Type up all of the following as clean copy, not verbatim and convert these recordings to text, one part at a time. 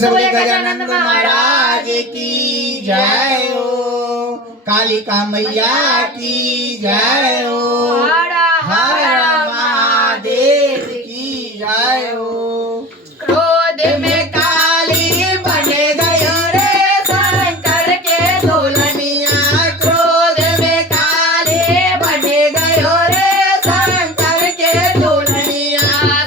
सब बोले गजानन महाराज की जय हो। कालिका मैया की जय हो। हर हर महादेव की जय हो। क्रोध में काली बन गयो रे शंकर के दुल्हनिया। क्रोध में काली बन गयो रे शंकर के दुल्हनिया।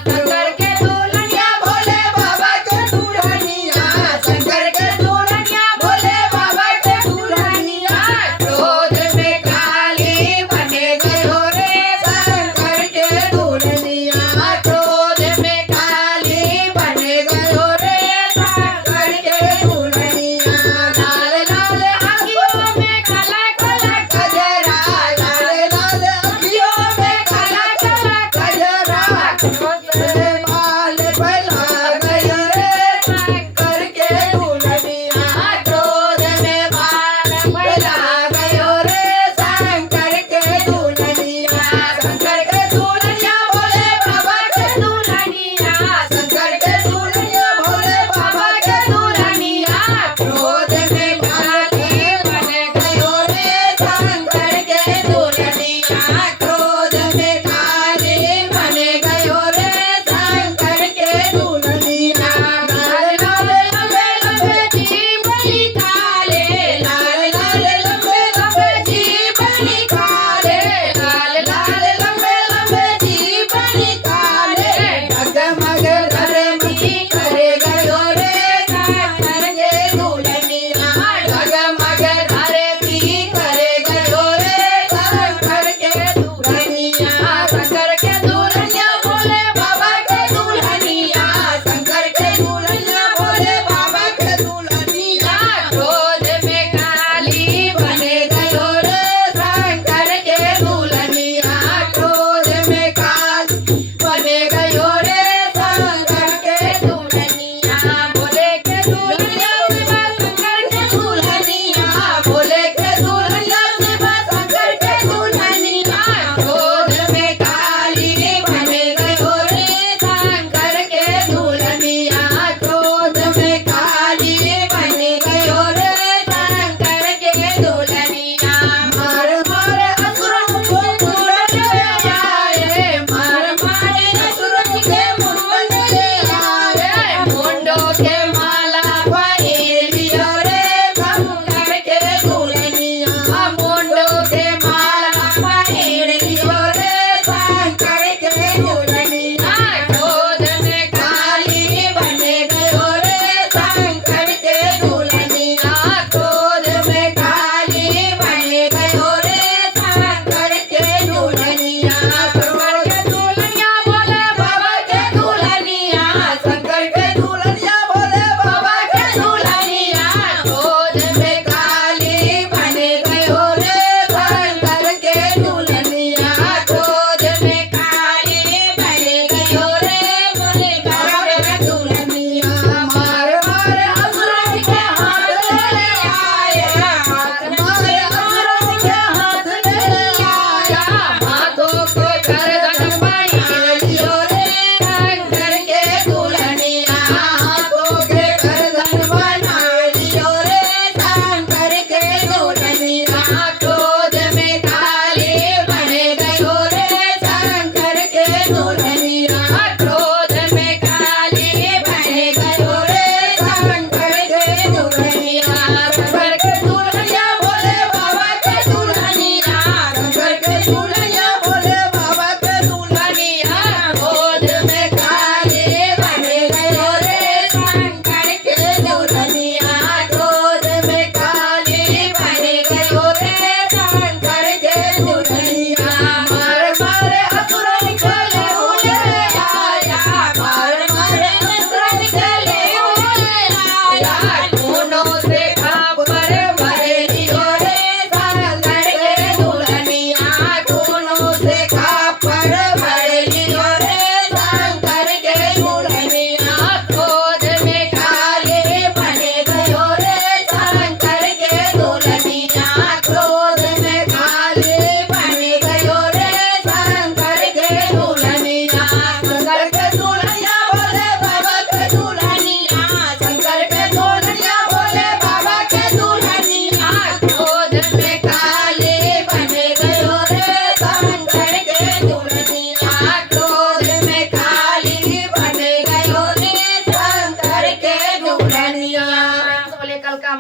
शंकर के दुल्हनिया भोले बाबा के दुल्हनिया। शंकर के दुल्हनिया भोले बाबा के दुल्हनिया। क्रोध में काली बन गयो रे शंकर के दुल्हनिया। क्रोध में काली बन गयो रे शंकर के दुल्हनिया। लाल लाल अखियों में काला काला गजरा। लाल लाल अखियों में काला काला गजरा। क्रोध में बाल फैला गयो रे शंकर के दुल्हनिया। क्रोध में बाल फैला गयो रे शंकर के दुल्हनिया। शंकर के दुल्हनिया भोले बाबा के दुल्हनिया। शंकर के दुल्हनिया भोले बाबा के दुल्हनिया। क्रोध में काली बन गयो रे शंकर के दुल्हनिया। क्रोध में काली बन गयो रे शंकर के दुल्हनिया। लाल लाल लंबे लंबे जीभ निकाले। लाल लाल लंबे लंबे जीभ निकाले। लाल लाल लंबे लंबे जीभ निकाले। डगमग धरती करे गयो रे शंकर के दुल्हनिया। डगमग धरती करे गयो रे शंकर के दुल्हनिया। शंकर के दुल्हनिया भोले बाबा के दुल्हनिया। शंकर के दुल्हनिया भोले बाबा के दुल्हनिया। क्रोध में काली बन गयो रे शंकर के दुल्हनिया। क्रोध में काली बन गयो रे शंकर के दुल्हनिया। भोले के दुल्हनिया शिवा शंकर के दुल्हनिया। भोले के दुल्हनिया शिवा शंकर के दुल्हनिया। क्रोध में काली बन गयो रे शंकर के दुल्हनिया। क्रोध में काली बन गयो रे शंकर के दुल्हनिया। मार मार असुरन को मुंडन ले आए। मार मार असुरन के मुंडन ले आए। मुंडों के माला पहिर लियो रे शंकर के दुल्हनिया। मुंडों के माला पहिर लियो रे शंकर के दुल्हनिया। क्रोध में काली बन गयो रे शंकर के दुल्हनिया। क्रोध में काली बन गयो रे शंकर के दुल्हनिया। शंकर के दुल्हनिया भोले बाबा के दुल्हनिया। शंकर के दुल्हनिया भोले बाबा के दुल्हनिया। क्रोध में काली बन गयो रे शंकर के दुल्हनिया। क्रोध में काली बन गयो रे भोले बाबा के दुल्हनिया। मार मार असुर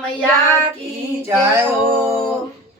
मैया की जय हो।